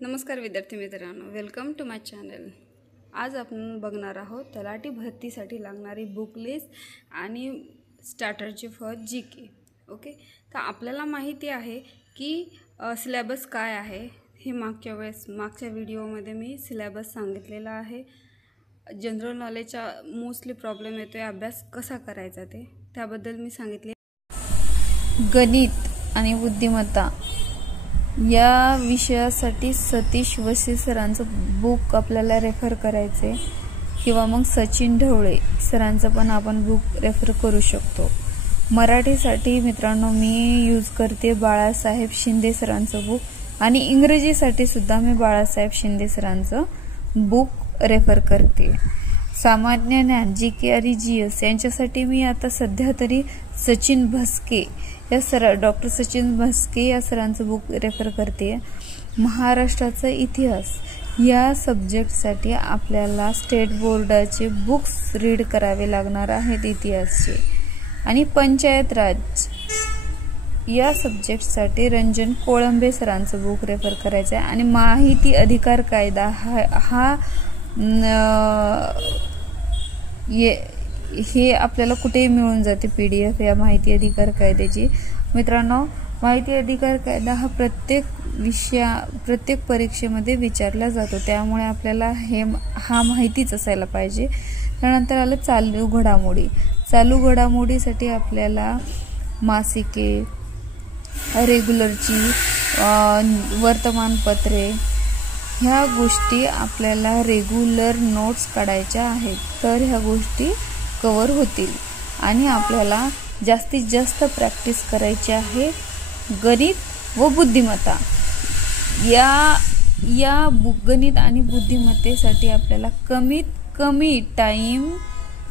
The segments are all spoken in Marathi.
नमस्कार विद्यार्थी मित्रांनो, वेलकम टू माय चॅनल। आज आपण बघणार आहोत तलाठी भरतीसाठी लागणारी बुक लिस्ट आणि स्टार्टरची फॉर जीके। ओके, तर आपल्याला माहिती आहे की सिलेबस काय आहे। हे मागच्या व्हिडिओमध्ये मी सिलेबस सांगितलेला आहे। जनरल नॉलेजचा मोस्टली प्रॉब्लेम येतोय, अभ्यास कसा करायचा त्याबद्दल मी सांगितले। गणित आणि बुद्धिमत्ता या विषयासाठी सतीश वसे सरांचं बुक आपल्याला रेफर करायचे किंवा मग सचिन ढवळे सरांचं पण आपण बुक रेफर करू शकतो। मराठीसाठी मित्रांनो मी यूज करते बाळासाहेब शिंदे सरांचं बुक आणि इंग्रजीसाठी सुद्धा मी बाळासाहेब शिंदे सरांचं बुक रेफर करते। सामान्य ज्ञान जीके आणि जीएस यांच्यासाठी मी आता सध्या तरी सचिन भस्के या डॉक्टर सचिन भस्के या सरांचं बुक रेफर करते। महाराष्ट्राचा इतिहास या सब्जेक्टसाठी आपल्याला स्टेट बोर्डाचे बुक्स रीड करावे लागणार आहेत इतिहासचे। आणि पंचायत राज या सब्जेक्टसाठी रंजन कोळंबे सरांचं बुक रेफर करायचं आहे। आणि माहिती अधिकार कायदा हा हे आपल्याला कुठेही मिळून जाते PDF या माहिती अधिकार कायद्याची। मित्रांनो, माहिती अधिकार कायदा हा प्रत्येक परीक्षेमध्ये विचारला जातो, त्यामुळे आपल्याला हा माहितीच असायला पाहिजे। त्यानंतर आलं चालू घडामोडी। चालू घडामोडीसाठी आपल्याला मासिके, रेग्युलरची वर्तमानपत्रे ह्या गोष्टी आपल्याला रेग्युलर नोट्स काढायच्या आहेत, तर ह्या गोष्टी कव्हर होतील। आणि आपल्याला जास्तीत जास्त प्रॅक्टिस करायची आहे गणित व बुद्धिमत्ता। या गणित आणि बुद्धिमत्तेसाठी आपल्याला कमीत कमी टाइम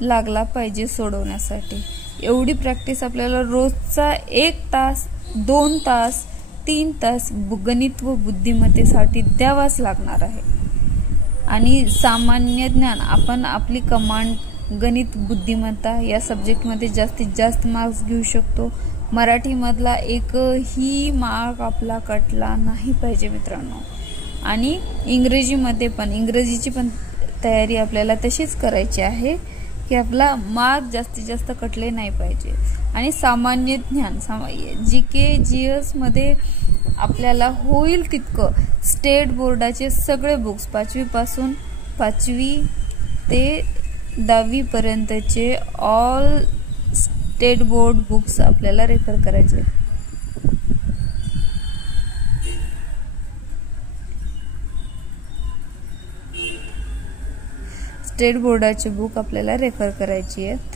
लागला पाहिजे सोडवण्यासाठी। एवढी प्रॅक्टिस आपल्याला रोजचा 1 तास, 2 तास, 3 तास गणित व बुद्धिमत्तेसाठी द्यावाच लागणार आहे। आणि सामान्य ज्ञान आपण आपली कमांड गणित बुद्धिमत्ता या सब्जेक्टमध्ये जास्तीत जास्त मार्क्स घेऊ शकतो। मराठीमधला एकही मार्क आपला कटला नाही पाहिजे मित्रांनो। आणि इंग्रजीची पण तयारी आपल्याला तशीच करायची आहे की आपला मार्क जास्तीत जास्त कटले नाही पाहिजे। आणि सामान्य ज्ञान जीके जीएस मध्ये आपल्याला होईल तितकं स्टेट बोर्डाचे सगळे बुक्स 5वी पासून 5वी ते 10वी पर्यंतचे ऑल स्टेट बोर्ड बुक्स आपल्याला रेफर करायचे। स्टेट बोर्डाचे बुक आपल्याला रेफर करायची आहेत।